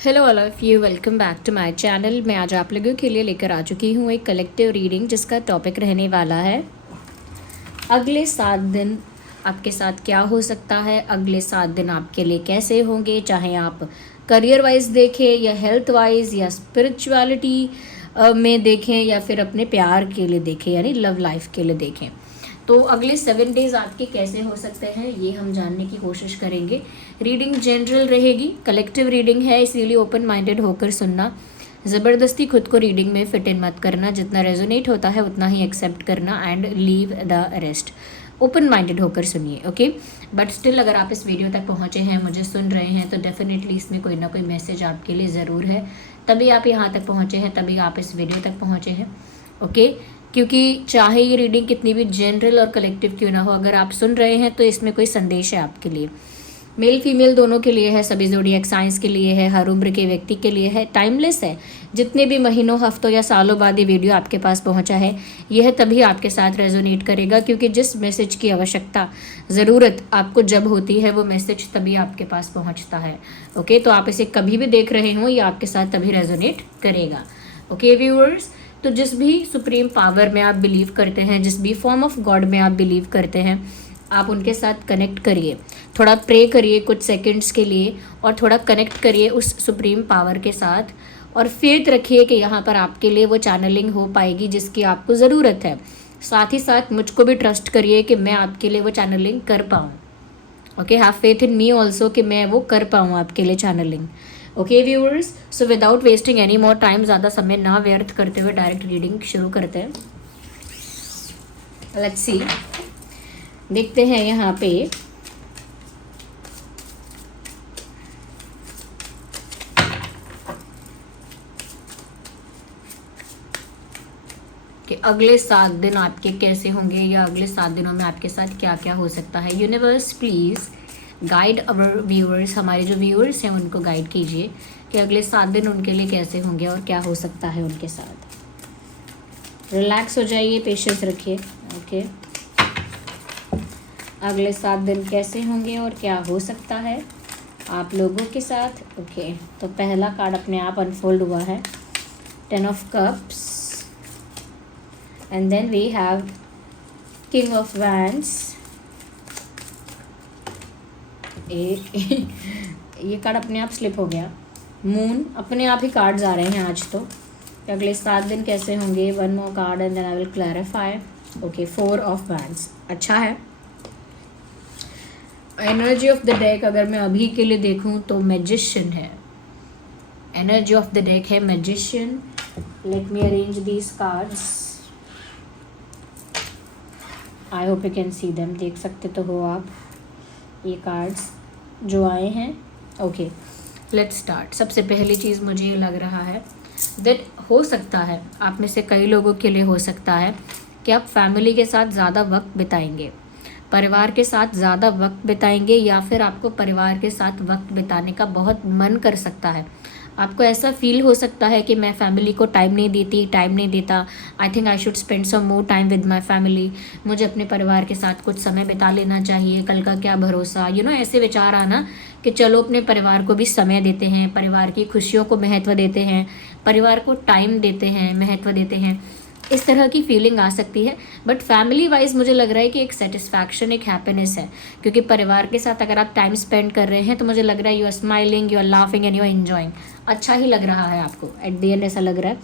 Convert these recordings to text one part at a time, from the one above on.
Hello all of you, welcome back to my channel. मैं आज आप लोगों के लिए लेकर आ चुकी हूँ एक कलेक्टिव रीडिंग जिसका टॉपिक रहने वाला है अगले 7 दिन आपके साथ क्या हो सकता है। अगले 7 दिन आपके लिए कैसे होंगे, चाहे आप करियर वाइज देखें या हेल्थ वाइज या स्पिरिचुअलिटी में देखें या फिर अपने प्यार के लिए देखें, यानी लव लाइफ के लिए देखें। तो अगले 7 डेज आपके कैसे हो सकते हैं ये हम जानने की कोशिश करेंगे। रीडिंग जनरल रहेगी, कलेक्टिव रीडिंग है, इसीलिए ओपन माइंडेड होकर सुनना। ज़बरदस्ती खुद को रीडिंग में फिट इन मत करना, जितना रेजोनेट होता है उतना ही एक्सेप्ट करना and leave the rest. Open minded होकर सुनिए, ओके। बट स्टिल अगर आप इस वीडियो तक पहुँचे हैं, मुझे सुन रहे हैं, तो डेफिनेटली इसमें कोई ना कोई मैसेज आपके लिए ज़रूर है, तभी आप यहाँ तक पहुँचे हैं, तभी आप इस वीडियो तक पहुँचे हैं, ओके। क्योंकि चाहे ये रीडिंग कितनी भी जनरल और कलेक्टिव क्यों ना हो, अगर आप सुन रहे हैं तो इसमें कोई संदेश है आपके लिए। मेल फीमेल दोनों के लिए है, सभी ज़ोडिएक साइंस के लिए है, हर उम्र के व्यक्ति के लिए है, टाइमलेस है। जितने भी महीनों, हफ्तों या सालों बाद ये वीडियो आपके पास पहुंचा है, यह तभी आपके साथ रेजोनेट करेगा, क्योंकि जिस मैसेज की आवश्यकता, ज़रूरत आपको जब होती है, वो मैसेज तभी आपके पास पहुंचता है, ओके। तो आप इसे कभी भी देख रहे हो, ये आपके साथ तभी रेजोनेट करेगा, ओके व्यूअर्स। तो जिस भी सुप्रीम पावर में आप बिलीव करते हैं, जिस भी फॉर्म ऑफ गॉड में आप बिलीव करते हैं, आप उनके साथ कनेक्ट करिए, थोड़ा प्रे करिए कुछ सेकंड्स के लिए, और थोड़ा कनेक्ट करिए उस सुप्रीम पावर के साथ, और फेथ रखिए कि यहाँ पर आपके लिए वो चैनलिंग हो पाएगी जिसकी आपको ज़रूरत है। साथ ही साथ मुझको भी ट्रस्ट करिए कि मैं आपके लिए वो चैनलिंग कर पाऊँ, okay. Have faith in me also कि मैं वो कर पाऊँ आपके लिए channelling, okay viewers. So without wasting any more time, ज़्यादा समय ना व्यर्थ करते हुए डायरेक्ट रीडिंग शुरू करते हैं। लेट्स सी, देखते हैं यहाँ पे कि अगले 7 दिन आपके कैसे होंगे, या अगले 7 दिनों में आपके साथ क्या क्या हो सकता है। Universe please guide our viewers, हमारे जो व्यूअर्स हैं उनको गाइड कीजिए कि अगले 7 दिन उनके लिए कैसे होंगे और क्या हो सकता है उनके साथ। रिलैक्स हो जाइए, पेशेंस रखिए, ओके। अगले 7 दिन कैसे होंगे और क्या हो सकता है आप लोगों के साथ, ओके। तो पहला कार्ड अपने आप अनफोल्ड हुआ है, 10 of cups, and then we have king of wands. ये कार्ड अपने आप स्लिप हो गया, मून। अपने आप ही कार्ड्स आ रहे हैं आज तो। अगले 7 दिन कैसे होंगे, 1 more card and then I will clarify, okay. 4 of wands, अच्छा है। एनर्जी ऑफ द डेक अगर मैं अभी के लिए देखूं तो मैजिशियन है, एनर्जी ऑफ द डेक है magician. Let me arrange these cards, I hope you can see them, देख सकते तो हो आप ये कार्ड्स जो आए हैं, ओके। Let's start. सबसे पहली चीज़ मुझे ये लग रहा है दैट हो सकता है आप में से कई लोगों के लिए हो सकता है कि आप फैमिली के साथ ज़्यादा वक्त बिताएंगे, परिवार के साथ ज़्यादा वक्त बिताएंगे, या फिर आपको परिवार के साथ वक्त बिताने का बहुत मन कर सकता है। आपको ऐसा फील हो सकता है कि मैं फैमिली को टाइम नहीं देता, I think I should spend some more time with my family. मुझे अपने परिवार के साथ कुछ समय बिता लेना चाहिए, कल का क्या भरोसा, ऐसे विचार आना कि चलो अपने परिवार को भी समय देते हैं, परिवार की खुशियों को महत्व देते हैं, परिवार को टाइम देते हैं, महत्व देते हैं। इस तरह की फीलिंग आ सकती है। बट फैमिली वाइज मुझे लग रहा है कि एक सेटिस्फैक्शन, एक हैप्पीनेस है, क्योंकि परिवार के साथ अगर आप टाइम स्पेंड कर रहे हैं तो मुझे लग रहा है you are smiling, you are laughing and you are enjoying. अच्छा ही लग रहा है आपको, एट द एंड ऐसा लग रहा है।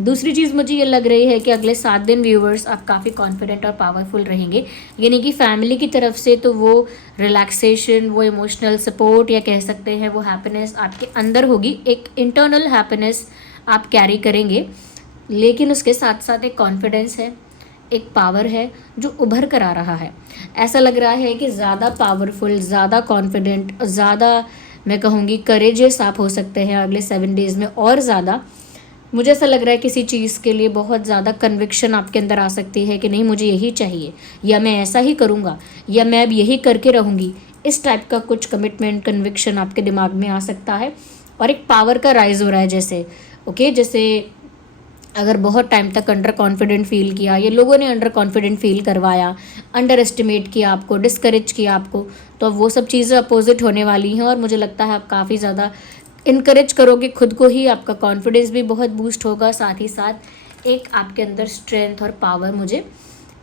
दूसरी चीज़ मुझे ये लग रही है कि अगले 7 दिन व्यूवर्स आप काफ़ी कॉन्फिडेंट और पावरफुल रहेंगे, यानी कि फैमिली की तरफ से तो वो रिलैक्सेशन, वो इमोशनल सपोर्ट, या कह सकते हैं वो हैप्पीनेस आपके अंदर होगी, एक इंटरनल हैप्पीनेस आप कैरी करेंगे। लेकिन उसके साथ साथ एक कॉन्फिडेंस है, एक पावर है जो उभर कर आ रहा है। ऐसा लग रहा है कि ज़्यादा पावरफुल, ज़्यादा कॉन्फिडेंट, ज़्यादा मैं कहूँगी करेजियस आप हो सकते हैं अगले 7 डेज़ में। और ज़्यादा मुझे ऐसा लग रहा है किसी चीज़ के लिए बहुत ज़्यादा कन्विक्शन आपके अंदर आ सकती है कि नहीं मुझे यही चाहिए, या मैं ऐसा ही करूँगा, या मैं अब यही करके रहूँगी। इस टाइप का कुछ कमिटमेंट, कन्विक्शन आपके दिमाग में आ सकता है। और एक पावर का राइज हो रहा है, जैसे ओके, जैसे अगर बहुत टाइम तक अंडर कॉन्फिडेंट फील किया, ये लोगों ने अंडर कॉन्फिडेंट फील करवाया, अंडर एस्टिमेट किया आपको, डिस्करेज किया आपको, तो वो सब चीज़ें अपोजिट होने वाली हैं। और मुझे लगता है आप काफ़ी ज़्यादा इनकरेज करोगे खुद को ही, आपका कॉन्फिडेंस भी बहुत बूस्ट होगा, साथ ही साथ एक आपके अंदर स्ट्रेंथ और पावर मुझे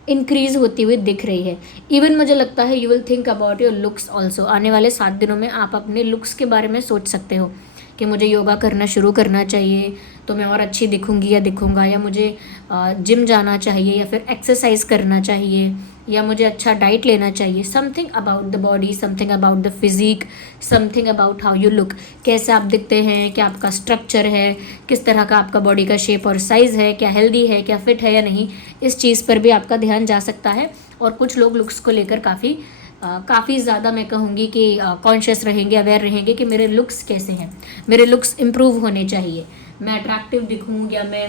इंक्रीज होती हुई दिख रही है। इवन मुझे लगता है you will think about your looks also. आने वाले 7 दिनों में आप अपने लुक्स के बारे में सोच सकते हो कि मुझे योगा करना शुरू करना चाहिए तो मैं और अच्छी दिखूंगी या दिखूंगा, या मुझे जिम जाना चाहिए, या फिर एक्सरसाइज करना चाहिए, या मुझे अच्छा डाइट लेना चाहिए। Something about the body, something about the physique, something about how you look, कैसे आप दिखते हैं, क्या आपका स्ट्रक्चर है, किस तरह का आपका बॉडी का शेप और साइज़ है, क्या हेल्दी है, क्या फिट है या नहीं, इस चीज़ पर भी आपका ध्यान जा सकता है। और कुछ लोग लुक्स को लेकर काफ़ी ज़्यादा मैं कहूँगी कि कॉन्शियस रहेंगे, अवेयर रहेंगे कि मेरे लुक्स कैसे हैं, मेरे लुक्स इम्प्रूव होने चाहिए, मैं अट्रैक्टिव दिखूँ, या मैं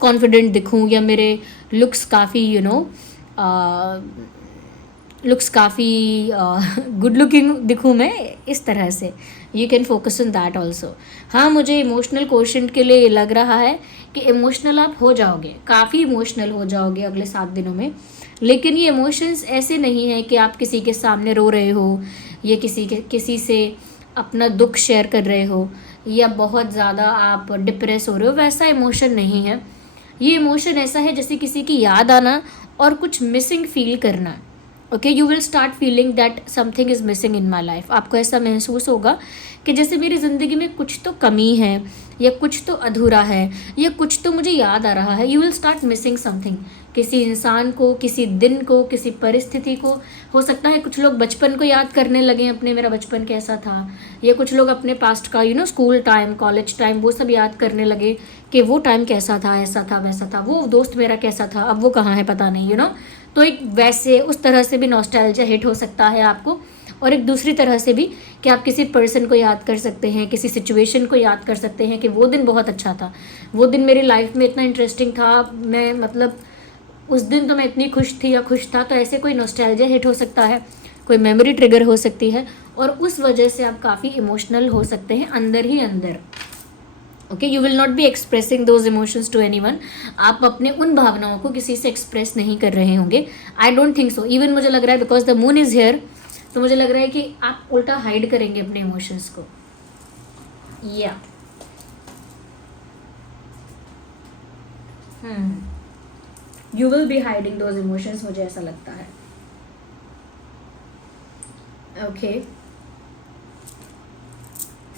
कॉन्फिडेंट दिखूँ, या मेरे लुक्स काफ़ी लुक्स काफ़ी गुड लुकिंग दिखूँ मैं, इस तरह से you can focus on that also. हाँ, मुझे इमोशनल क्वेश्चन के लिए लग रहा है कि इमोशनल आप हो जाओगे, काफ़ी इमोशनल हो जाओगे अगले 7 दिनों में। लेकिन ये इमोशंस ऐसे नहीं है कि आप किसी के सामने रो रहे हो, या किसी से अपना दुख शेयर कर रहे हो, या बहुत ज़्यादा आप डिप्रेस हो रहे हो, वैसा इमोशन नहीं है। ये इमोशन ऐसा है जैसे किसी की याद आना और कुछ मिसिंग फील करना। Okay, you will start feeling that something is missing in my life. आपको ऐसा महसूस होगा कि जैसे मेरी ज़िंदगी में कुछ तो कमी है, या कुछ तो अधूरा है, या कुछ तो मुझे याद आ रहा है। You will start missing something, किसी इंसान को, किसी दिन को, किसी परिस्थिति को। हो सकता है कुछ लोग बचपन को याद करने लगे, अपने मेरा बचपन कैसा था, या कुछ लोग अपने पास्ट का स्कूल टाइम, कॉलेज टाइम, वो सब याद करने लगे कि वो टाइम कैसा था, ऐसा था, वैसा था, वो दोस्त मेरा कैसा था, अब वो कहाँ है पता नहीं, तो एक वैसे उस तरह से भी नॉस्टैल्जिया हिट हो सकता है आपको। और एक दूसरी तरह से भी कि आप किसी पर्सन को याद कर सकते हैं, किसी सिचुएशन को याद कर सकते हैं कि वो दिन बहुत अच्छा था, वो दिन मेरी लाइफ में इतना इंटरेस्टिंग था, मैं मतलब उस दिन तो मैं इतनी खुश थी या खुश था। तो ऐसे कोई नॉस्टैल्जिया हिट हो सकता है, कोई मेमोरी ट्रिगर हो सकती है, और उस वजह से आप काफ़ी इमोशनल हो सकते हैं अंदर ही अंदर। Okay, you will not be expressing those emotions to anyone. आप अपने उन भावनाओं को किसी से एक्सप्रेस नहीं कर रहे होंगे। I don't think so. Even मुझे लग रहा है because the moon is here, तो मुझे लग रहा है कि आप उल्टा हाइड करेंगे अपने इमोशंस को। या you will B hiding those emotions, मुझे ऐसा लगता है। ओके,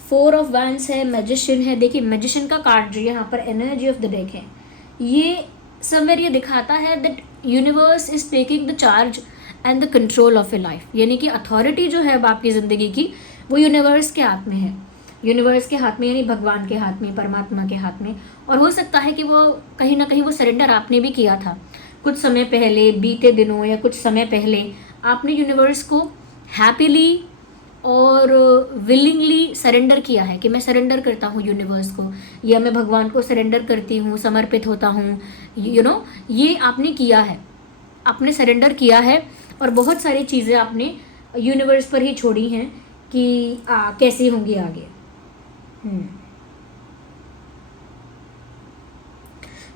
4 ऑफ वैंड्स है, मैजिशियन है। देखिए मैजिशियन का कार्ड जो यहाँ पर एनर्जी ऑफ द डेक है, ये समवेयर ये दिखाता है that universe is taking the charge and the control of A life. यानी कि अथॉरिटी जो है अब आपकी ज़िंदगी की, वो यूनिवर्स के हाथ में है। यूनिवर्स के हाथ में यानी भगवान के हाथ में, परमात्मा के हाथ में। और हो सकता है कि वो कहीं ना कहीं वो सरेंडर आपने भी किया था कुछ समय पहले, बीते दिनों या कुछ समय पहले आपने यूनिवर्स को हैप्पीली और विलिंगली सरेंडर किया है कि मैं सरेंडर करता हूँ यूनिवर्स को, या मैं भगवान को सरेंडर करती हूँ, समर्पित होता हूँ। ये आपने किया है, आपने सरेंडर किया है, और बहुत सारी चीज़ें आपने यूनिवर्स पर ही छोड़ी हैं कि कैसी होंगी आगे।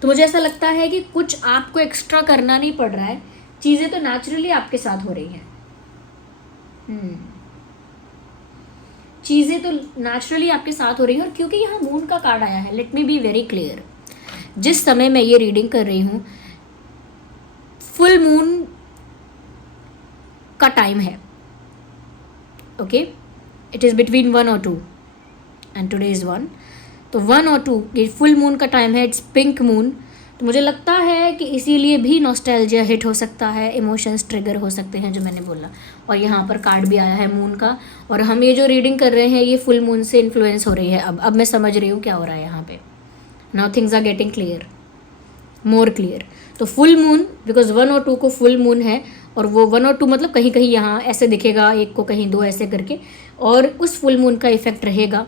तो मुझे ऐसा लगता है कि कुछ आपको एक्स्ट्रा करना नहीं पड़ रहा है, चीज़ें तो नेचुरली आपके साथ हो रही हैं। चीज़ें तो नेचुरली आपके साथ हो रही हैं। और क्योंकि यहाँ मून का कार्ड आया है, let me be very clear, जिस समय मैं ये रीडिंग कर रही हूँ फुल मून का टाइम है। ओके, इट इज़ बिटवीन 1 और 2 एंड टुडे इज़ 1, तो 1 और 2 ये फुल मून का टाइम है, इट्स पिंक मून। तो मुझे लगता है कि इसीलिए भी नॉस्टैल्जिया हिट हो सकता है, इमोशंस ट्रिगर हो सकते हैं जो मैंने बोला। और यहाँ पर कार्ड भी आया है मून का, और हम ये जो रीडिंग कर रहे हैं ये फुल मून से इन्फ्लुएंस हो रही है। अब मैं समझ रही हूँ क्या हो रहा है यहाँ पे। Now things are getting clear, more clear. तो फुल मून बिकॉज 1 और 2 को फुल मून है, और वो 1 और 2 मतलब कहीं कहीं यहाँ ऐसे दिखेगा, एक को कहीं 2 ऐसे करके, और उस फुल मून का इफेक्ट रहेगा।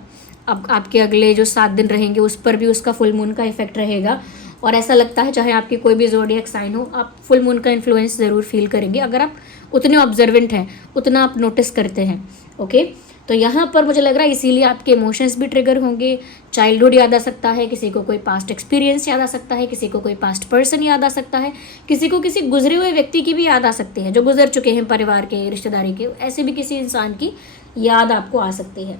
अब आपके अगले जो 7 दिन रहेंगे उस पर भी उसका फुल मून का इफेक्ट रहेगा। और ऐसा लगता है चाहे आपकी कोई भी ज़ोडिएक साइन हो, आप फुल मून का इन्फ्लुएंस ज़रूर फील करेंगे अगर आप उतने ऑब्जर्वेंट हैं, उतना आप नोटिस करते हैं। ओके, तो यहाँ पर मुझे लग रहा है इसीलिए आपके इमोशंस भी ट्रिगर होंगे। चाइल्डहुड याद आ सकता है, किसी को कोई पास्ट एक्सपीरियंस याद आ सकता है, किसी को कोई पास्ट पर्सन याद आ सकता है, किसी को किसी गुजरे हुए व्यक्ति की भी याद आ सकती है जो गुजर चुके हैं, परिवार के, रिश्तेदारी के, ऐसे भी किसी इंसान की याद आपको आ सकती है।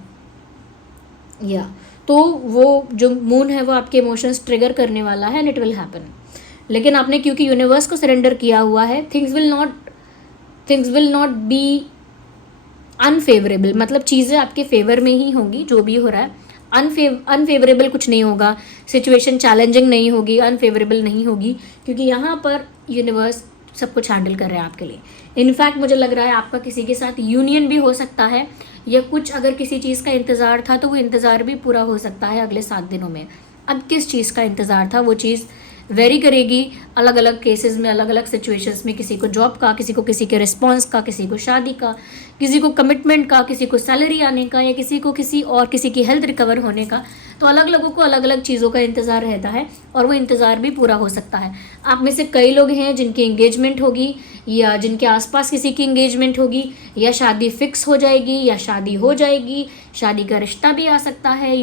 या तो वो जो मून है वो आपके इमोशंस ट्रिगर करने वाला है एंड इट विल हैपन। लेकिन आपने क्योंकि यूनिवर्स को सरेंडर किया हुआ है, things will not B unfavourable, मतलब चीज़ें आपके फेवर में ही होंगी जो भी हो रहा है। अनफेवरेबल कुछ नहीं होगा, सिचुएशन चैलेंजिंग नहीं होगी, अनफेवरेबल नहीं होगी, क्योंकि यहाँ पर यूनिवर्स सब कुछ हैंडल कर रहे हैं आपके लिए। इनफैक्ट मुझे लग रहा है आपका किसी के साथ यूनियन भी हो सकता है, या कुछ अगर किसी चीज़ का इंतज़ार था तो वो इंतज़ार भी पूरा हो सकता है अगले 7 दिनों में। अब किस चीज़ का इंतज़ार था वो चीज़ वेरी करेगी अलग अलग केसेस में, अलग अलग सिचुएशंस में। किसी को जॉब का, किसी को किसी के रिस्पॉन्स का, किसी को शादी का, किसी को कमिटमेंट का, किसी को सैलरी आने का, या किसी को किसी की हेल्थ रिकवर होने का। तो अलग लोगों को अलग अलग चीज़ों का इंतज़ार रहता है और वो इंतज़ार भी पूरा हो सकता है। आप में से कई लोग हैं जिनकी एंगेजमेंट होगी, या जिनके आसपास किसी की एंगेजमेंट होगी, या शादी फिक्स हो जाएगी, या शादी हो जाएगी, शादी का रिश्ता भी आ सकता है।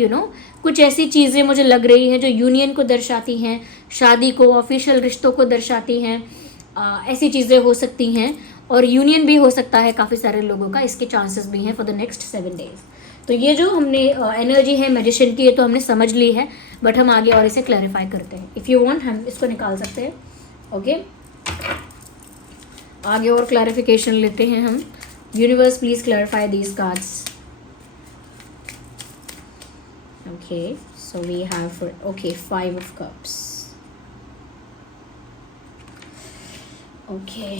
कुछ ऐसी चीज़ें मुझे लग रही हैं जो यूनियन को दर्शाती हैं, शादी को, ऑफिशियल रिश्तों को दर्शाती हैं। ऐसी चीज़ें हो सकती हैं, और यूनियन भी हो सकता है काफ़ी सारे लोगों का, इसके चांसेस भी हैं फॉर द नेक्स्ट 7 डेज। तो ये जो हमने एनर्जी है मैजिशियन की, ये तो हमने समझ ली है, बट हम आगे और इसे क्लैरिफाई करते हैं। इफ़ यू वांट हम इसको निकाल सकते हैं। ओके, आगे और क्लैरिफिकेशन लेते हैं हम। Universe please clarify these cards. Okay, so we have 5 of cups. Okay,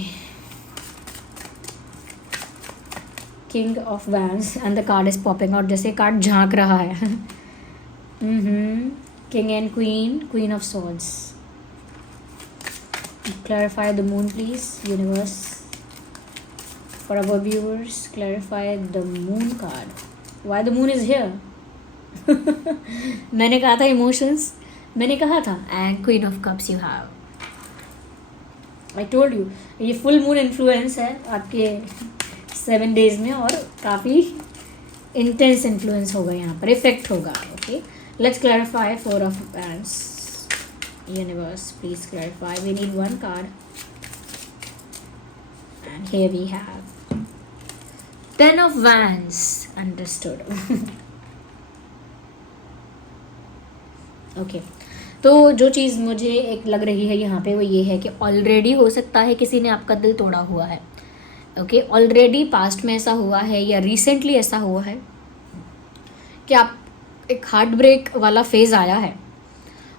King of Wands and the card is popping out, जैसे कार्ड झांक रहा है। King and Queen of Swords. Clarify the moon please, universe. For our viewers, clarify the moon card. Why the moon is here? मैंने कहा था emotions, मैंने कहा था, and Queen of Cups you have. I told you, ये full moon influence है आपके 7 days में, और काफ़ी इंटेंस इन्फ्लुएंस होगा यहाँ पर, इफेक्ट होगा। Okay, let's clarify 4 of Wands. Universe, please clarify. We need 1 card, and here we have 10 of Wands. Understood. Okay, तो जो चीज़ मुझे एक लग रही है यहाँ पे वो ये है कि ऑलरेडी हो सकता है किसी ने आपका दिल तोड़ा हुआ है। ओके, ऑलरेडी पास्ट में ऐसा हुआ है, या रिसेंटली ऐसा हुआ है कि आप एक हार्ट ब्रेक वाला फेज़ आया है,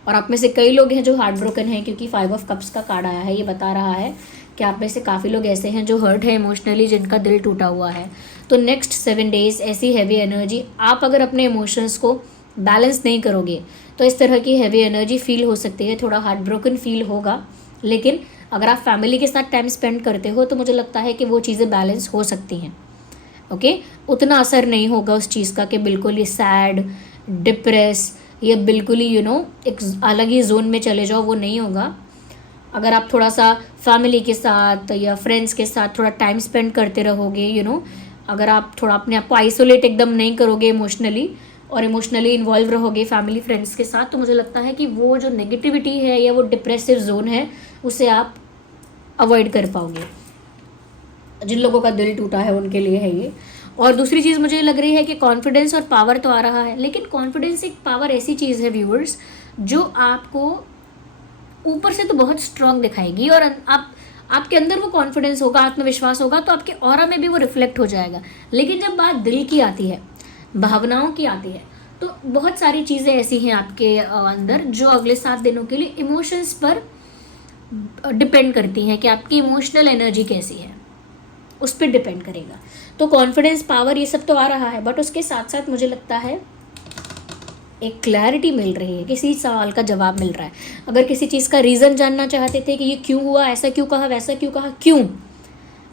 और आप में से कई लोग हैं जो हार्ट ब्रोकन हैं, क्योंकि 5 of Cups का कार्ड आया है। ये बता रहा है कि आप में से काफ़ी लोग ऐसे हैं जो हर्ट है इमोशनली, जिनका दिल टूटा हुआ है। तो नेक्स्ट 7 डेज ऐसी हैवी एनर्जी, आप अगर अपने इमोशंस को बैलेंस नहीं करोगे तो इस तरह की हैवी एनर्जी फील हो सकती है, थोड़ा हार्ट ब्रोकन फील होगा। लेकिन अगर आप फैमिली के साथ टाइम स्पेंड करते हो तो मुझे लगता है कि वो चीज़ें बैलेंस हो सकती हैं। ओके, उतना असर नहीं होगा उस चीज़ का कि बिल्कुल ही सैड, डिप्रेस, या बिल्कुल ही एक अलग ही जोन में चले जाओ, वो नहीं होगा। अगर आप थोड़ा सा फैमिली के साथ या फ्रेंड्स के साथ थोड़ा टाइम स्पेंड करते रहोगे, अगर आप थोड़ा अपने आप को आइसोलेट एकदम नहीं करोगे इमोशनली, और इमोशनली इन्वॉल्व रहोगे फैमिली फ्रेंड्स के साथ, तो मुझे लगता है कि वो जो नेगेटिविटी है या वो डिप्रेसिव जोन है उसे आप अवॉइड कर पाओगे। जिन लोगों का दिल टूटा है उनके लिए है ये। और दूसरी चीज़ मुझे लग रही है कि कॉन्फिडेंस और पावर तो आ रहा है, लेकिन कॉन्फिडेंस एक पावर ऐसी चीज़ है व्यूअर्स जो आपको ऊपर से तो बहुत स्ट्रांग दिखाएगी, और आपके अंदर वो कॉन्फिडेंस होगा, आत्मविश्वास होगा, तो आपके ऑरा में भी वो रिफ्लेक्ट हो जाएगा। लेकिन जब बात दिल की आती है, भावनाओं की आती है, तो बहुत सारी चीज़ें ऐसी हैं आपके अंदर जो अगले 7 दिनों के लिए इमोशंस पर डिपेंड करती हैं कि आपकी इमोशनल एनर्जी कैसी है, उस पर डिपेंड करेगा। तो कॉन्फिडेंस, पावर, ये सब तो आ रहा है, बट उसके साथ साथ मुझे लगता है एक क्लैरिटी मिल रही है, किसी सवाल का जवाब मिल रहा है। अगर किसी चीज़ का रीज़न जानना चाहते थे कि ये क्यों हुआ, ऐसा क्यों कहा, वैसा क्यों कहा, क्यों,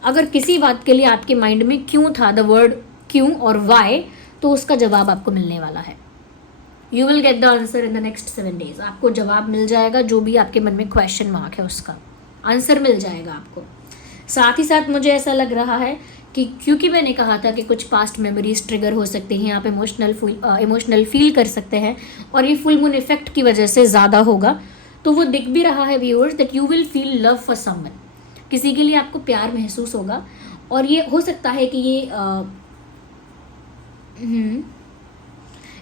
अगर किसी बात के लिए आपके माइंड में क्यों था, द वर्ड क्यों और वाई, तो उसका जवाब आपको मिलने वाला है। You will get the answer in the next 7 days. आपको जवाब मिल जाएगा, जो भी आपके मन में क्वेश्चन मार्क है उसका आंसर मिल जाएगा आपको। साथ ही साथ मुझे ऐसा लग रहा है कि क्योंकि मैंने कहा था कि कुछ पास्ट मेमोरीज ट्रिगर हो सकती हैं, आप इमोशनल फील कर सकते हैं, और ये फुल मून इफेक्ट की वजह से ज़्यादा होगा, तो वो दिख भी रहा है viewers that you will feel love for someone. किसी के लिए आपको प्यार महसूस होगा, और ये हो सकता है कि ये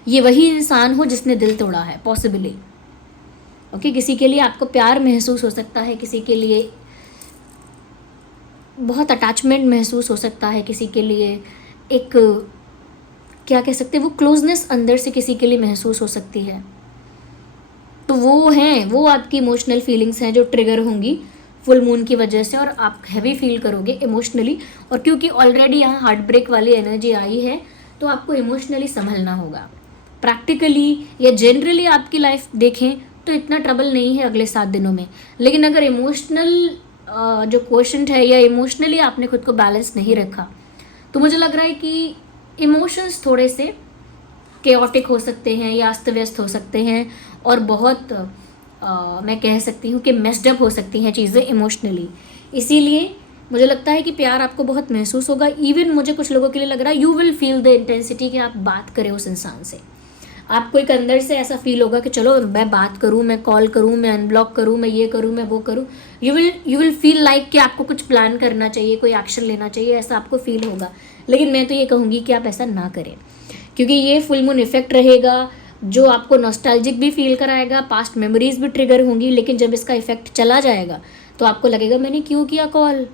ये वही इंसान हो जिसने दिल तोड़ा है, पॉसिबली। ओके, किसी के लिए आपको प्यार महसूस हो सकता है, किसी के लिए बहुत अटैचमेंट महसूस हो सकता है, किसी के लिए एक, क्या कह सकते हैं, वो क्लोजनेस अंदर से किसी के लिए महसूस हो सकती है। तो वो आपकी इमोशनल फीलिंग्स हैं जो ट्रिगर होंगी फुल मून की वजह से, और आप हैवी फील करोगे इमोशनली। और क्योंकि ऑलरेडी यहाँ हार्ट ब्रेक वाली एनर्जी आई है, तो आपको इमोशनली संभलना होगा। प्रैक्टिकली या जनरली आपकी लाइफ देखें तो इतना ट्रबल नहीं है अगले 7 दिनों में, लेकिन अगर इमोशनल जो क्वेश्चन है या इमोशनली आपने खुद को बैलेंस नहीं रखा, तो मुझे लग रहा है कि इमोशंस थोड़े से केओटिक हो सकते हैं या अस्त व्यस्त हो सकते हैं, और बहुत मैं कह सकती हूँ कि मेस्ड अप हो सकती हैं चीज़ें इमोशनली। इसीलिए मुझे लगता है कि प्यार आपको बहुत महसूस होगा। इवन मुझे कुछ लोगों के लिए लग रहा है you will feel the intensity कि आप बात करें उस इंसान से। आपको एक अंदर से ऐसा फील होगा कि चलो मैं बात करूँ, मैं कॉल करूँ, मैं अनब्लॉक करूँ, मैं ये करूँ, मैं वो करूँ। यू विल फील लाइक कि आपको कुछ प्लान करना चाहिए, कोई एक्शन लेना चाहिए, ऐसा आपको फील होगा। लेकिन मैं तो ये कहूँगी कि आप ऐसा ना करें, क्योंकि ये फुल मून इफेक्ट रहेगा जो आपको नॉस्टैल्जिक भी फील कराएगा, पास्ट मेमोरीज भी ट्रिगर होंगी। लेकिन जब इसका इफेक्ट चला जाएगा तो आपको लगेगा मैंने क्यों किया कॉल,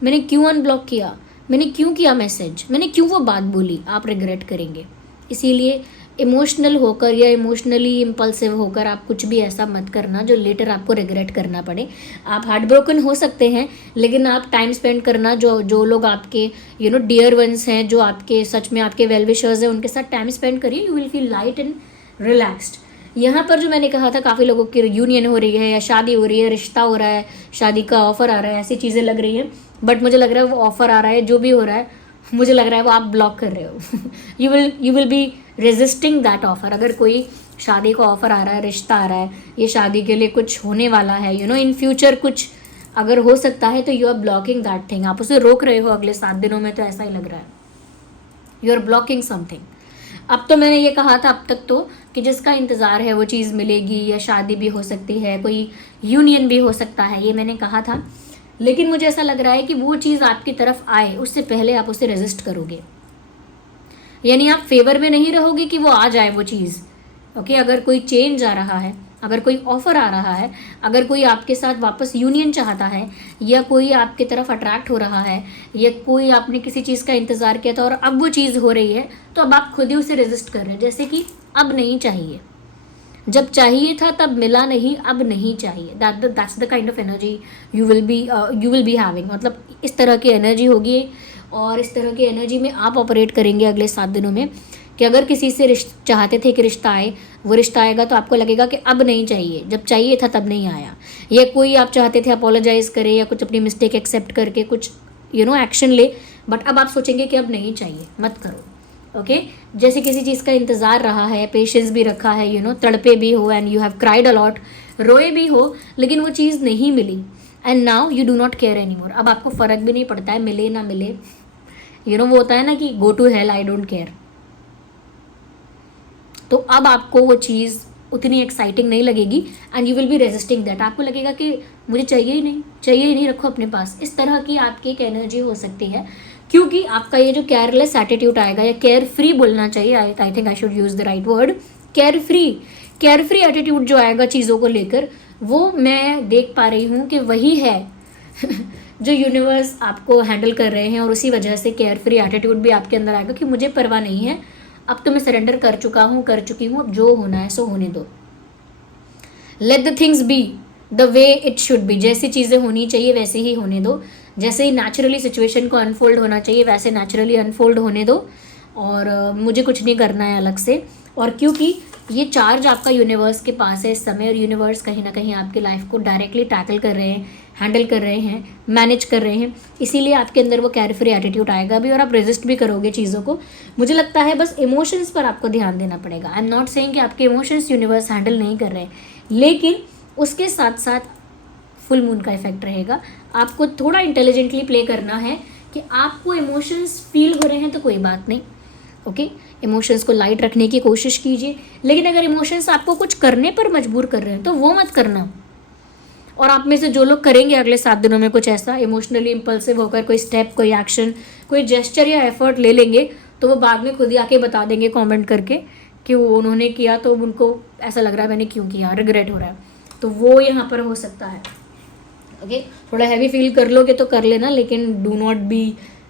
मैंने क्यों अनब्लॉक किया, मैंने क्यों किया मैसेज, मैंने क्यों वो बात बोली। आप रिग्रेट करेंगे। इसीलिए इमोशनल होकर या इमोशनली इम्पल्सिव होकर आप कुछ भी ऐसा मत करना जो लेटर आपको रिग्रेट करना पड़े। आप हार्ट ब्रोकन हो सकते हैं, लेकिन आप टाइम स्पेंड करना, जो लोग आपके डियर वंस हैं, जो आपके सच में आपके वेल विशर्स हैं, उनके साथ टाइम स्पेंड करिए। You will feel light and relaxed. यहाँ पर जो मैंने कहा था काफ़ी लोगों की यूनियन हो रही है या शादी हो रही है, रिश्ता हो रहा है, शादी का ऑफर आ रहा है, ऐसी चीज़ें लग रही हैं। बट मुझे लग रहा है वो ऑफर आ रहा है, जो भी हो रहा है, मुझे लग रहा है वो आप ब्लॉक कर रहे हो। You will be resisting that offer. अगर कोई शादी का ऑफर आ रहा है, रिश्ता आ रहा है, ये शादी के लिए कुछ होने वाला है, इन फ्यूचर कुछ अगर हो सकता है, तो you are blocking that thing. आप उसे रोक रहे हो अगले 7 दिनों में, तो ऐसा ही लग रहा है यू आर ब्लॉकिंग समथिंग। अब तो मैंने ये कहा था अब तक तो कि जिसका इंतज़ार है वो चीज़ मिलेगी, या शादी भी हो सकती है, कोई यूनियन भी हो सकता है, ये मैंने कहा था। लेकिन मुझे ऐसा लग रहा है कि वो चीज़ आपकी तरफ आए उससे पहले आप उसे रेजिस्ट करोगे, यानी आप फेवर में नहीं रहोगे कि वो आ जाए वो चीज़। ओके, अगर कोई चेंज आ रहा है, अगर कोई ऑफर आ रहा है, अगर कोई आपके साथ वापस यूनियन चाहता है, या कोई आपकी तरफ अट्रैक्ट हो रहा है, या कोई आपने किसी चीज़ का इंतज़ार किया था और अब वो चीज़ हो रही है, तो अब आप खुद ही उसे रेजिस्ट कर रहे हैं। जैसे कि अब नहीं चाहिए, जब चाहिए था तब मिला नहीं, अब नहीं चाहिए। That's the kind of energy you will be having. मतलब इस तरह की एनर्जी होगी, और इस तरह की एनर्जी में आप ऑपरेट करेंगे अगले 7 दिनों में। कि अगर किसी से चाहते थे कि रिश्ता आए, वो रिश्ता आएगा तो आपको लगेगा कि अब नहीं चाहिए, जब चाहिए था तब नहीं आया। या कोई आप चाहते थे अपोलोजाइज करे या कुछ अपनी मिस्टेक एक्सेप्ट करके कुछ एक्शन ले, बट अब आप सोचेंगे कि अब नहीं चाहिए, मत करो। ओके, जैसे किसी चीज़ का इंतज़ार रहा है, पेशेंस भी रखा है, तड़पे भी हो and you have cried a lot, रोए भी हो, लेकिन वो चीज़ नहीं मिली, and now you do not care any more. अब आपको फ़र्क भी नहीं पड़ता है मिले ना मिले। वो होता है ना कि go to hell, I don't care. तो अब आपको वो चीज़ उतनी एक्साइटिंग नहीं लगेगी, and you will be resisting that. आपको लगेगा कि मुझे चाहिए ही नहीं, रखो अपने पास। इस तरह की आपकी एक एनर्जी हो सकती है, क्योंकि आपका ये जो केयरलेस एटीट्यूड आएगा, या केयर फ्री बोलना चाहिए, आई think I should use the right word, care free attitude जो आएगा चीज़ों को लेकर, वो मैं देख पा रही हूँ कि वही है जो यूनिवर्स आपको हैंडल कर रहे हैं। और उसी वजह से केयर फ्री एटीट्यूड भी आपके अंदर आएगा कि मुझे परवाह नहीं है, अब तो मैं सरेंडर कर चुकी हूँ, अब जो होना है सो होने दो। Let the things be the way it should be. जैसी चीज़ें होनी चाहिए वैसे ही होने दो, जैसे ही नेचुरली सिचुएशन को अनफोल्ड होना चाहिए वैसे नेचुरली अनफोल्ड होने दो, और मुझे कुछ नहीं करना है अलग से। और क्योंकि ये चार्ज आपका यूनिवर्स के पास है इस समय, और यूनिवर्स कहीं ना कहीं आपकी लाइफ को डायरेक्टली टैकल कर रहे हैं, हैंडल कर रहे हैं, मैनेज कर रहे हैं, इसीलिए आपके अंदर वो कैरी फ्री एटीट्यूड आएगा भी, और आप रेजिस्ट भी करोगे चीज़ों को। मुझे लगता है बस इमोशंस पर आपको ध्यान देना पड़ेगा। आई एम नॉट सेइंग कि आपके इमोशंस यूनिवर्स हैंडल नहीं कर रहे हैं, लेकिन उसके साथ साथ फुल मून का इफेक्ट रहेगा। आपको थोड़ा इंटेलिजेंटली प्ले करना है कि आपको इमोशंस फील हो रहे हैं तो कोई बात नहीं। ओके, इमोशंस को लाइट रखने की कोशिश कीजिए, लेकिन अगर इमोशंस आपको कुछ करने पर मजबूर कर रहे हैं तो वो मत करना। और आप में से जो लोग करेंगे अगले 7 दिनों में कुछ ऐसा इमोशनली इम्पल्सिव होकर कोई स्टेप, कोई एक्शन, कोई जेस्चर या एफर्ट ले लेंगे, तो वो बाद में खुद ही आके बता देंगे कमेंट करके कि वो उन्होंने किया तो उनको ऐसा लग रहा है मैंने क्यों किया, रिग्रेट हो रहा है, तो वो यहाँ पर हो सकता है। ओके, थोड़ा हैवी फील कर लोगे तो कर लेना, लेकिन डू नॉट बी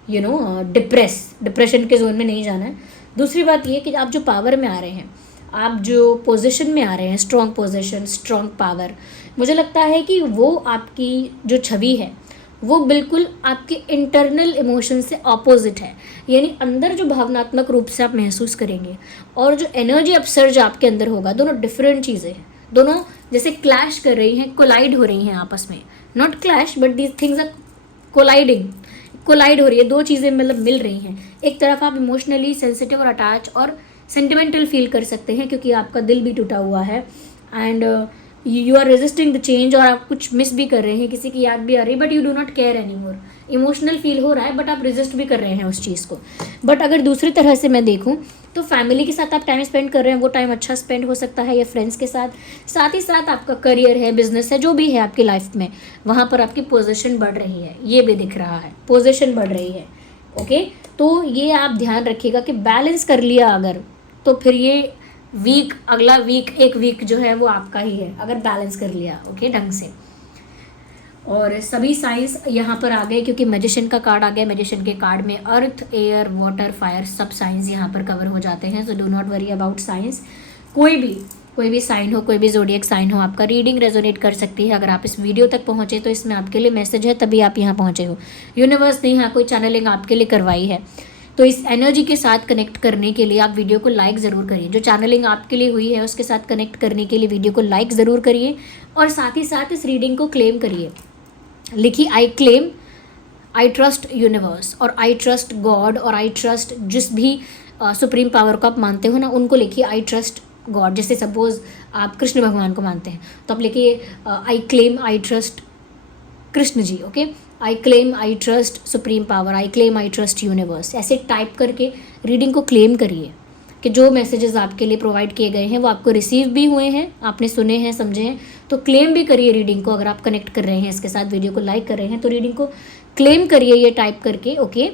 डिप्रेशन के जोन में नहीं जाना है। दूसरी बात ये कि आप जो पावर में आ रहे हैं, आप जो पोजीशन में आ रहे हैं, स्ट्रॉन्ग पोजीशन, स्ट्रॉन्ग पावर, मुझे लगता है कि वो आपकी जो छवि है वो बिल्कुल आपके इंटरनल इमोशन से ऑपोजिट है। यानी अंदर जो भावनात्मक रूप से आप महसूस करेंगे और जो एनर्जी अपसर्ज आपके अंदर होगा, दोनों डिफरेंट चीज़ें हैं। दोनों जैसे क्लैश कर रही हैं, कोलाइड हो रही हैं आपस में, not clash but these things are collide हो रही है, दो चीज़ें मतलब मिल रही हैं। एक तरफ आप इमोशनली सेंसिटिव और अटैच और सेंटिमेंटल फील कर सकते हैं क्योंकि आपका दिल भी टूटा हुआ है, and you are resisting the change, और आप कुछ मिस भी कर रहे हैं, किसी की याद भी आ रही है, but you do not care any more. Emotional feel हो रहा है बट आप रेजिस्ट भी कर रहे हैं उस चीज़ को। बट अगर दूसरी तरह से मैं देखूँ तो फैमिली के साथ आप टाइम स्पेंड कर रहे हैं, वो टाइम अच्छा स्पेंड हो सकता है, या फ्रेंड्स के साथ, साथ ही साथ आपका करियर है, बिजनेस है, जो भी है आपकी लाइफ में, वहाँ पर आपकी पोजीशन बढ़ रही है, ये भी दिख रहा है, पोजीशन बढ़ रही है। ओके, तो ये आप ध्यान रखिएगा कि बैलेंस कर लिया अगर, तो फिर ये वीक, अगला वीक, एक वीक जो है वो आपका ही है अगर बैलेंस कर लिया ओके ढंग से। और सभी साइंस यहाँ पर आ गए क्योंकि मैजिशियन का कार्ड आ गया। मैजिशियन के कार्ड में अर्थ, एयर, वाटर, फायर, सब साइंस यहाँ पर कवर हो जाते हैं। So do not worry about science. कोई भी साइन हो, कोई भी ज़ोडिएक साइन हो, आपका रीडिंग रेजोनेट कर सकती है। अगर आप इस वीडियो तक पहुँचे तो इसमें आपके लिए मैसेज है, तभी आप यहाँ पहुँचे हो। यूनिवर्स ने यहाँ कोई चैनलिंग आपके लिए करवाई है। तो इस एनर्जी के साथ कनेक्ट करने के लिए आप वीडियो को लाइक ज़रूर करिए। जो चैनलिंग आपके लिए हुई है उसके साथ कनेक्ट करने के लिए वीडियो को लाइक ज़रूर करिए, और साथ ही साथ इस रीडिंग को क्लेम करिए। लिखिए I claim, I trust universe, और आई ट्रस्ट गॉड, और आई ट्रस्ट जिस भी सुप्रीम पावर को आप मानते हो ना, उनको लिखिए आई ट्रस्ट गॉड। जैसे सपोज आप कृष्ण भगवान को मानते हैं तो आप लिखिए I claim, I trust Krishna ji. Okay, I claim, I trust supreme power, I claim, I trust universe. ऐसे टाइप करके रीडिंग को क्लेम करिए कि जो मैसेजेस आपके लिए प्रोवाइड किए गए हैं वो आपको रिसीव भी हुए हैं, आपने सुने हैं, समझे हैं, तो क्लेम भी करिए रीडिंग को। अगर आप कनेक्ट कर रहे हैं इसके साथ, वीडियो को लाइक कर रहे हैं, तो रीडिंग को क्लेम करिए ये टाइप करके। ओके,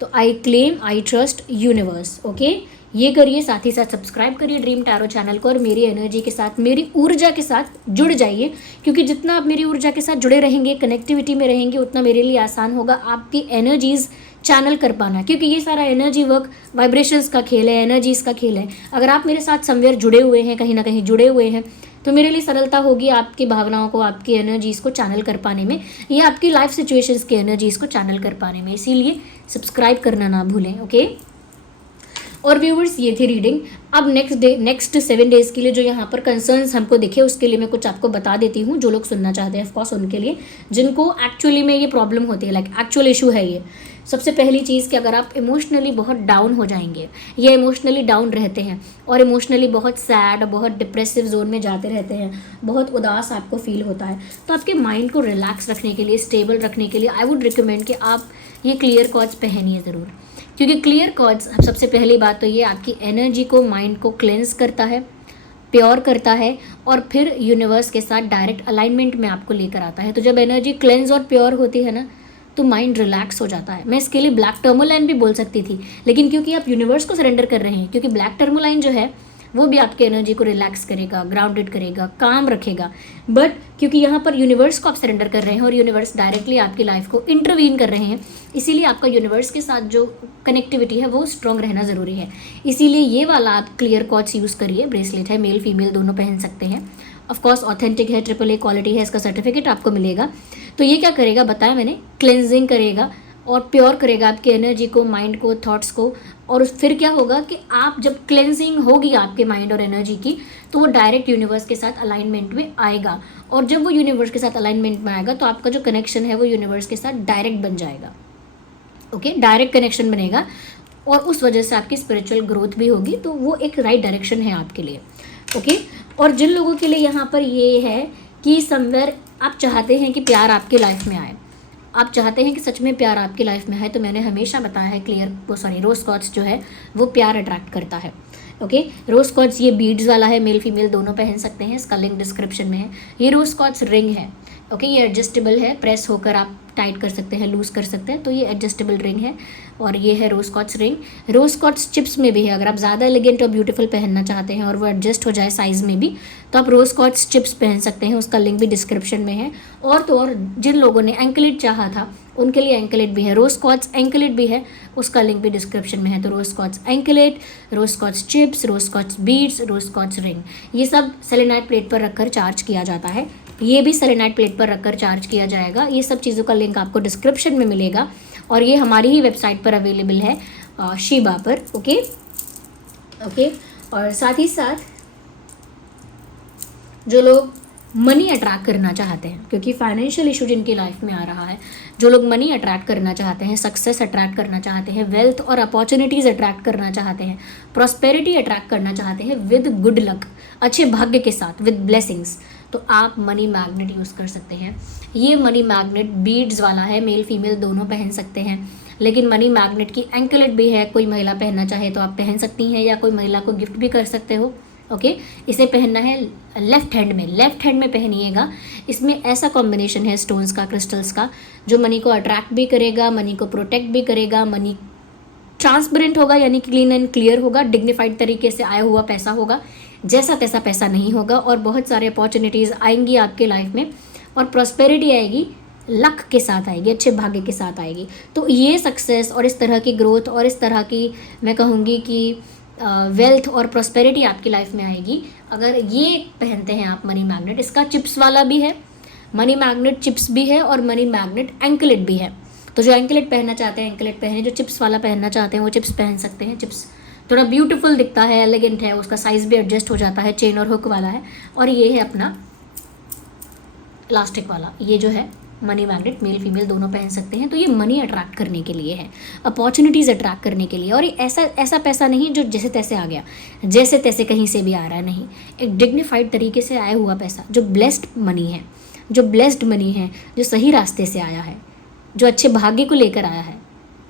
तो आई claim, I trust universe. Okay, ये करिए। साथ ही साथ सब्सक्राइब करिए ड्रीम टैरो चैनल को, और मेरी एनर्जी के साथ, मेरी ऊर्जा के साथ जुड़ जाइए, क्योंकि जितना आप मेरी ऊर्जा के साथ जुड़े रहेंगे, कनेक्टिविटी में रहेंगे, उतना मेरे लिए आसान होगा आपकी एनर्जीज़ चैनल कर पाना, क्योंकि ये सारा एनर्जी वर्क वाइब्रेशंस का खेल है, एनर्जीज़ का खेल है। अगर आप मेरे साथ समवेयर जुड़े हुए हैं, कहीं ना कहीं जुड़े हुए हैं, तो मेरे लिए सरलता होगी आपकी भावनाओं को, आपकी एनर्जीज़ को चैनल कर पाने में, या आपकी लाइफ सिचुएशंस की एनर्जीज़ को चैनल कर पाने में। इसीलिए सब्सक्राइब करना ना भूलें। ओके, और व्यूवर्स, ये थी रीडिंग। अब नेक्स्ट 7 डेज के लिए जो यहाँ पर कंसर्न्स हमको दिखे, उसके लिए मैं कुछ आपको बता देती हूँ, जो लोग सुनना चाहते हैं ऑफकोर्स उनके लिए, जिनको एक्चुअली में ये प्रॉब्लम होती है, लाइक एक्चुअल इशू है ये। सबसे पहली चीज़ कि अगर आप इमोशनली बहुत डाउन हो जाएंगे, या इमोशनली डाउन रहते हैं और इमोशनली बहुत सैड, बहुत डिप्रेसिव जोन में जाते रहते हैं, बहुत उदास आपको फील होता है, तो आपके माइंड को रिलैक्स रखने के लिए, स्टेबल रखने के लिए आई वुड रिकमेंड कि आप ये क्लियर कॉर्ड्स पहनिए ज़रूर। क्योंकि क्लियर कॉर्ड्स, सबसे पहली बात तो ये आपकी एनर्जी को, माइंड को क्लेंस करता है, प्योर करता है, और फिर यूनिवर्स के साथ डायरेक्ट अलाइनमेंट में आपको लेकर आता है। तो जब एनर्जी क्लेंस और प्योर होती है ना, तो माइंड रिलैक्स हो जाता है। मैं इसके लिए ब्लैक टर्मोलाइन भी बोल सकती थी, लेकिन क्योंकि आप यूनिवर्स को सरेंडर कर रहे हैं, क्योंकि ब्लैक टर्मोलाइन जो है वो भी आपके एनर्जी को रिलैक्स करेगा, ग्राउंडेड करेगा, काम रखेगा। बट क्योंकि यहाँ पर यूनिवर्स को आप सरेंडर कर रहे हैं और यूनिवर्स डायरेक्टली आपकी लाइफ को इंटरवीन कर रहे हैं, इसीलिए आपका यूनिवर्स के साथ जो कनेक्टिविटी है वो स्ट्रॉन्ग रहना ज़रूरी है। इसीलिए ये वाला आप क्लियर कॉर्ड्स यूज़ करिए। ब्रेसलेट है, मेल फीमेल दोनों पहन सकते हैं। ऑफकोर्स ऑथेंटिक है, AAA क्वालिटी है, इसका सर्टिफिकेट आपको मिलेगा। तो ये क्या करेगा बताया मैंने, क्लेंजिंग करेगा और प्योर करेगा आपकी एनर्जी को, माइंड को, थॉट्स को। और फिर क्या होगा कि आप जब क्लेंजिंग होगी आपके माइंड और एनर्जी की, तो वो डायरेक्ट यूनिवर्स के साथ अलाइनमेंट में आएगा, और जब वो यूनिवर्स के साथ अलाइनमेंट में आएगा तो आपका जो कनेक्शन है वो यूनिवर्स के साथ डायरेक्ट बन जाएगा। ओके, डायरेक्ट कनेक्शन बनेगा, और उस वजह से आपकी स्पिरिचुअल ग्रोथ भी होगी। तो वो एक राइट डायरेक्शन है आपके लिए। ओके, और जिन लोगों के लिए यहाँ पर ये है कि समवेयर आप चाहते हैं कि प्यार आपकी लाइफ में आए, आप चाहते हैं कि सच में प्यार आपकी लाइफ में है, तो मैंने हमेशा बताया है रोज़ क्वार्ट्ज जो है वो प्यार अट्रैक्ट करता है। ओके, रोज़ क्वार्ट्ज ये बीड्स वाला है, मेल फीमेल दोनों पहन सकते हैं, इसका लिंक डिस्क्रिप्शन में है। ये रोज़ क्वार्ट्ज रिंग है। ओके, ये एडजस्टेबल है, प्रेस होकर आप टाइट कर सकते हैं, लूज़ कर सकते हैं। तो ये एडजस्टेबल रिंग है और ये है रोज क्वार्ट्ज रिंग। रोज क्वार्ट्ज चिप्स में भी है, अगर आप ज़्यादा एलिगेंट और ब्यूटीफुल पहनना चाहते हैं और वो एडजस्ट हो जाए साइज़ में भी, तो आप रोज क्वार्ट्ज चिप्स पहन सकते हैं, उसका लिंक भी डिस्क्रिप्शन में है। और तो और जिन लोगों ने एंकलेट चाहा था उनके लिए एंकलेट भी है, रोज क्वार्ट्ज एंकलेट भी है, उसका लिंक भी डिस्क्रिप्शन में है। तो रोज क्वार्ट्ज एंकलेट, रोज क्वार्ट्ज चिप्स, रोज क्वार्ट्ज बीड्स, रोज क्वार्ट्ज रिंग, ये सब सेलेनाइट प्लेट पर रखकर चार्ज किया जाता है। ये भी सेलेनाइट प्लेट पर रखकर चार्ज किया जाएगा। ये सब चीज़ों का लिंक आपको डिस्क्रिप्शन में मिलेगा और ये हमारी ही वेबसाइट पर अवेलेबल है, शीबा पर। ओके। और साथ ही साथ जो लोग मनी अट्रैक्ट करना चाहते हैं, क्योंकि फाइनेंशियल इशू जिनकी लाइफ में आ रहा है, जो लोग मनी अट्रैक्ट करना चाहते हैं, सक्सेस अट्रैक्ट करना चाहते हैं, वेल्थ और अपॉर्चुनिटीज़ अट्रैक्ट करना चाहते हैं, प्रॉस्पेरिटी अट्रैक्ट करना चाहते हैं विद गुड लक, अच्छे भाग्य के साथ, विद ब्लेसिंग्स, तो आप मनी मैग्नेट यूज़ कर सकते हैं। ये मनी मैग्नेट बीड्स वाला है, मेल फीमेल दोनों पहन सकते हैं, लेकिन मनी मैग्नेट की एंकलेट भी है, कोई महिला पहनना चाहे तो आप पहन सकती हैं या कोई महिला को गिफ्ट भी कर सकते हो। ओके। इसे पहनना है लेफ्ट हैंड में पहनिएगा। इसमें ऐसा कॉम्बिनेशन है स्टोन्स का, क्रिस्टल्स का, जो मनी को अट्रैक्ट भी करेगा, मनी को प्रोटेक्ट भी करेगा, मनी ट्रांसपेरेंट होगा, यानी क्लीन एंड क्लियर होगा, डिग्निफाइड तरीके से आया हुआ पैसा होगा, जैसा तैसा पैसा नहीं होगा, और बहुत सारे अपॉर्चुनिटीज़ आएंगी आपके लाइफ में, और प्रॉस्पेरिटी आएगी, लक के साथ आएगी, अच्छे भाग्य के साथ आएगी। तो ये सक्सेस और इस तरह की ग्रोथ और इस तरह की, मैं कहूँगी कि वेल्थ और प्रॉस्पेरिटी आपकी लाइफ में आएगी अगर ये पहनते हैं आप मनी मैग्नेट। इसका चिप्स वाला भी है, मनी मैग्नेट चिप्स भी है और मनी मैग्नेट एंकलेट भी है। तो जो एंकलेट पहनना चाहते हैं एंकलेट पहने, जो चिप्स वाला पहनना चाहते हैं वो चिप्स पहन सकते हैं। चिप्स थोड़ा ब्यूटीफुल दिखता है, एलिगेंट है, उसका साइज़ भी एडजस्ट हो जाता है, चेन और हुक वाला है। और ये है अपना इलास्टिक वाला, ये जो है मनी मैग्नेट, मेल फीमेल दोनों पहन सकते हैं। तो ये मनी अट्रैक्ट करने के लिए है, अपॉर्चुनिटीज़ अट्रैक्ट करने के लिए। और ये ऐसा पैसा नहीं जो जैसे तैसे आ गया, जैसे तैसे कहीं से भी आ रहा है, नहीं, एक डिग्निफाइड तरीके से आया हुआ पैसा, जो ब्लेस्ड मनी है, जो ब्लेस्ड मनी है, जो सही रास्ते से आया है, जो अच्छे भाग्य को लेकर आया है,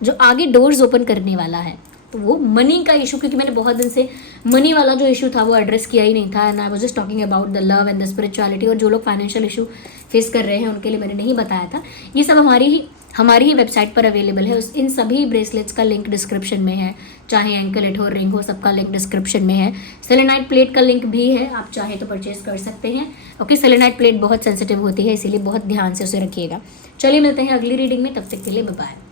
जो आगे डोर्स ओपन करने वाला है। तो वो मनी का इशू, क्योंकि मैंने बहुत दिन से मनी वाला जो इशू था वो एड्रेस किया ही नहीं था, and I was just talking about the love and the spirituality. और जो लोग फाइनेंशियल इशू फेस कर रहे हैं उनके लिए मैंने नहीं बताया था। ये सब हमारी ही वेबसाइट पर अवेलेबल है। इन सभी ब्रेसलेट्स का लिंक डिस्क्रिप्शन में है, चाहे एंकलेट हो, रिंग हो, सबका लिंक डिस्क्रिप्शन में है। सेलेनाइट प्लेट का लिंक भी है, आप चाहे तो परचेज कर सकते हैं। ओके। सेलेनाइट प्लेट बहुत सेंसिटिव होती है, इसीलिए बहुत ध्यान से उसे रखिएगा। चलिए मिलते हैं अगली रीडिंग में, तब तक के लिए बाय बाय।